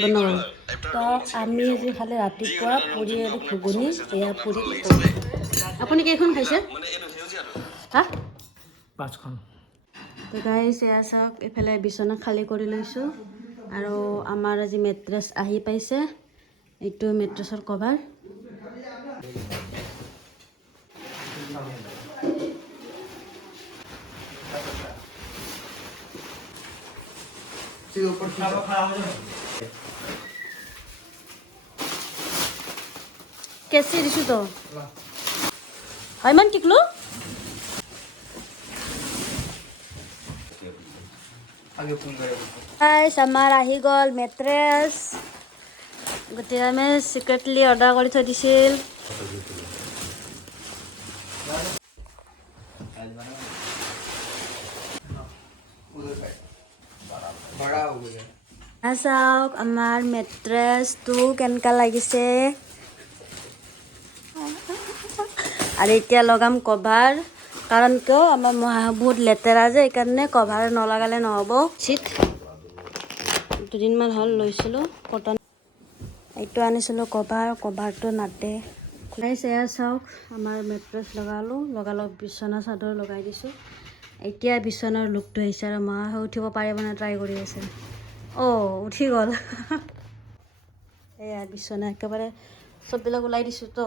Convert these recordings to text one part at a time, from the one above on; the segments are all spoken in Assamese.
বনাব। তো আমি আজি খালে ৰাতিপুৱা পুৰি আৰু ঘুগুনি, এয়া পুৰি। আপুনি কেইখন খাইছে? হা? 5খন। তো গাইজ এয়া চাওক, এইফালে বিচনা খালী কৰি লৈছোঁ আৰু আমাৰ আজি মেট্ৰেছ আহি পাইছে। এইটো মেট্ৰেছৰ কভাৰ। কেঁচি দিছোঁ তো হয় মান টিকলো গাইজ আমাৰ আহি গ'ল মেট্ৰেছ। গতিকে আমি চিক্ৰেটলি অৰ্ডাৰ কৰি থৈ দিছিল। চাওক আমাৰ মেট্ৰেছটো কেনেকা লাগিছে। আৰু এতিয়া লগাম কভাৰ, কাৰণ কিয় আমাৰ বহুত লেতেৰা যে, সেইকাৰণে কভাৰ নলগালে নহ'ব। চিট দুদিনমান হ'ল লৈছিলোঁ কটন, এইটো আনিছিলোঁ কভাৰ, কভাৰটো নাতে। এয়া চাওক আমাৰ মেট্ৰেছ লগালোঁ বিচনা চাদৰ লগাই দিছোঁ। এতিয়া বিচনাৰ লুকটো আহিছে আৰু মা উঠিব পাৰিব নে ট্ৰাই কৰি আছে। উঠি গ'ল। এয়া বিচনা একেবাৰে চববিলাক ওলাই দিছোঁ তো।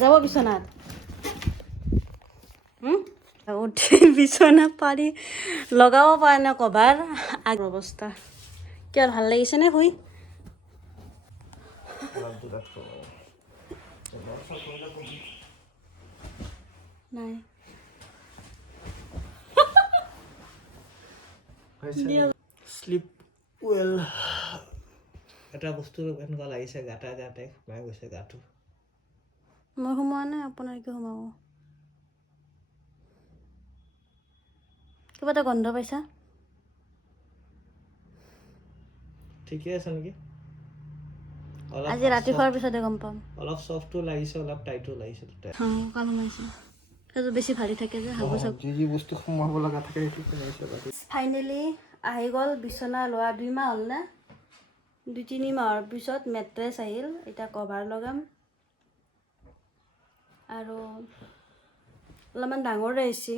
যাব বিচনাত উঠি বিচনা পাৰি লগাব পাৰে নে কভাৰ অৱস্থা। কিয় ভাল লাগিছেনে শুই? নাই শ্লিপ ৱেল। এটা বস্তু এনেকুৱা লাগিছে গাতে সোমাই গৈছে গাটো। মই সোমোৱা নাই, আপোনাৰ কি সোমাব? কিবা এটা গন্ধ পাইছা? ঠিকে আছে নেকি? আজি ৰাতি খোৱাৰ পিছতে গম পাম। অলপ চফ্টো লাগিছে, অলপ টাইটো লাগিছে। কাম সোমাইছে, সেইটো বেছি ভাৰী থাকে যে হাগু চাগু। যি বস্তু সোমাব লগা থাকে সেইটো সোমাইছে। ফাইনেলি আহি গ'ল বিচনা লোৱা 2 মাহ হ'ল নে? 2-3 মাহৰ পিছত মেট্ৰেছ আহিল। এতিয়া কভাৰ লগাম আৰু অলপমান ডাঙৰ আহিছে।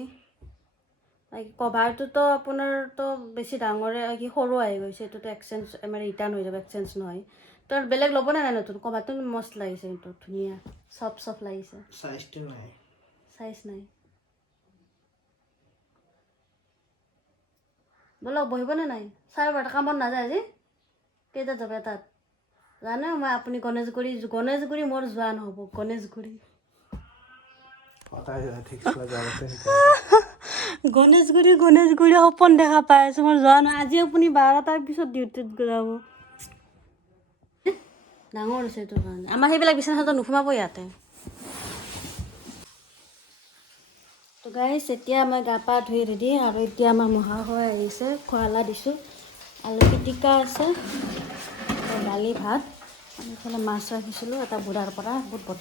কভাৰটোতো আপোনাৰতো বেছি ডাঙৰে সৰু আহি গৈছে। এইটোতো এক্সচেঞ্জ মানে ৰিটাৰ্ণ হৈ যাব, এক্সচেঞ্জ নহয়। তোৰ বেলেগ ল'ব নাই নতুন কভাৰটো? মস্ত লাগিছে, কিন্তু ধুনীয়া চফ্ট লাগিছে। চাইজটো নাই, চাইজ নাই। ব'লক বহিবনে নাই? চাৰে বাৰটা কামত নাযায় আজি? কেইটাত যাব? এটাত জানে মই আপুনি গণেশগুৰি মোৰ যোৱা নহ'ব। গণেশগুৰি সপোন দেখা পাই আছোঁ, মোৰ যোৱা নহয়। আজি আপুনি 12টাৰ পিছত ডিউটিত যাব। ডাঙৰ হৈছে এইটো কাৰণে। আমাৰ সেইবিলাক বিচনা চাদৰ নোসোমাব ইয়াতে। তো গাইছ, এতিয়া মই গা পা ধুই ৰেডি, আৰু এতিয়া আমাৰ মহাশয় আহিছে, খোৱালা দিছোঁ। আলু পিটিকা আছে, দালি ভাত, এইফালে মাছ ৰাখিছিলোঁ এটা বুঢ়াৰ পৰা, বহুত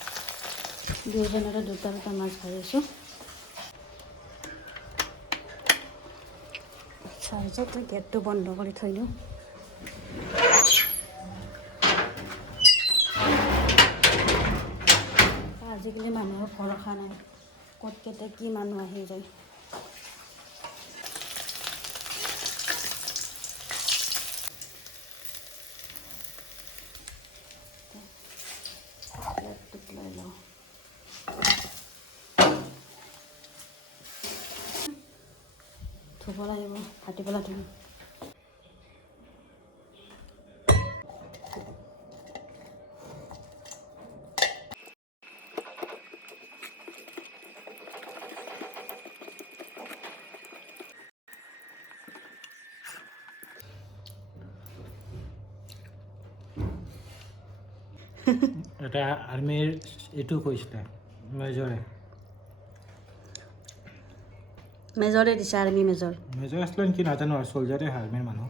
2জনৰে 2টা মাছ ভাজিছোঁ। চাৰ্জত গেটটো বন্ধ কৰি থৈ দিওঁ। আজিকালি মানুহৰ ভৰসা নাই, ক'ত কেতিয়া কি মানুহ আহি যায়। লৈ লওঁ। ধুব লাগিব, ভাটিবেলা ধুম। এটা আৰ্মিৰ এইটো কৈছিলে মেজৰে দিছে, আৰ্মি মেজৰ আছিলে নেকি নাজানো, আৰু চলজাৰে আৰ্মিৰ মানুহ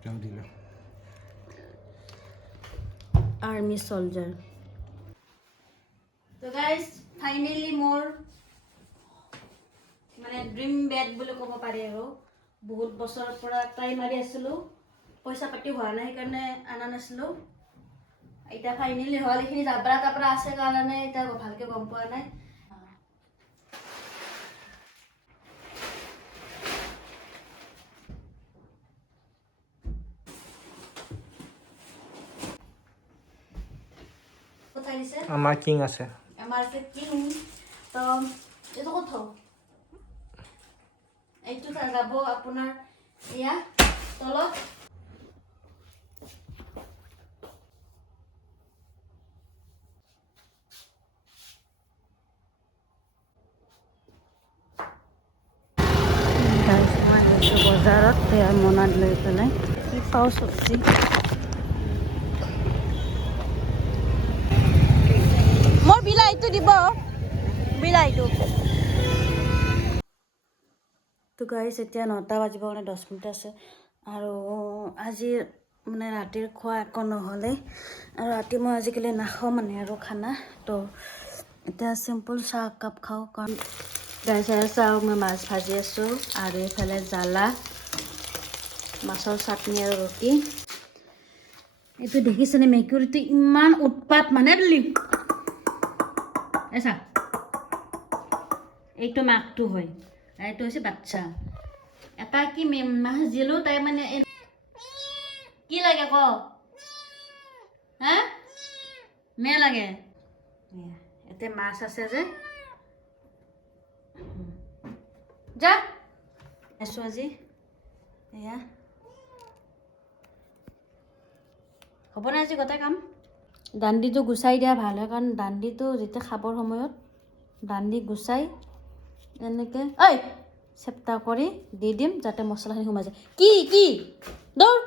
তেওঁ দিলে। আৰ্মি চলজাৰ। তো গাইজ ফাইনেলি মোৰ মানে ড্ৰিম বেড বুলি ক'ব পাৰি আৰু বহুত বছৰৰ পৰা ট্ৰাই মাৰি আছিলোঁ পইচা পাতি হোৱা নাই সেইকাৰণে অনা নাছিলোঁ এতিয়া ফাইনেলি হ'ল এইখিনি জাবৰা তাবৰা আছে কাৰণে এতিয়া ভালকৈ গম পোৱা নাই কোথায় দিছে আমাৰ কিং আছে আমাৰ কিং তো এইটো ক'ত থওঁ এইটো যাব আপোনাৰ এয়া তলত বজাৰত মনাত লৈ পেলাই কি পাওঁ চব্জি মোৰ বিলাহীটো দিব বিলাহীটো তো গাইছ এতিয়া 9টা বাজিব মানে 10 মিনিট আছে আৰু আজি মানে ৰাতিৰ খোৱা একো নহ'লে আৰু ৰাতি মই আজিকালি নাখাওঁ মানে আৰু খানা তো এতিয়া চিম্পল চাহ একাপ খাওঁ কাৰণ গাইছ চাহ মই মাছ ভাজি আছোঁ আৰু এইফালে জ্বালা মাছৰ চাটনি আৰু ৰুটি এইটো দেখিছেনে মেকুৰীটো ইমান উৎপাত মানে এছা এইটো মাকটো হয় এইটো হৈছে বাচ্চা এটা কি মাছ দিলোঁ তাই মানে কি লাগে ক হা মে লাগে ইয়াতে মাছ আছে যে যা আছোঁ আজি এয়া হ'বনে আজি গোটেই কাম দাণ্ডিটো গুচাই দিয়া ভাল হয় কাৰণ দাণ্ডিটো যেতিয়া খাবৰ সময়ত দাণ্ডি গুচাই এনেকৈ ঐ চেপ্টা কৰি দি দিম যাতে মছলাখিনি সোমাই যায় কি দৌৰ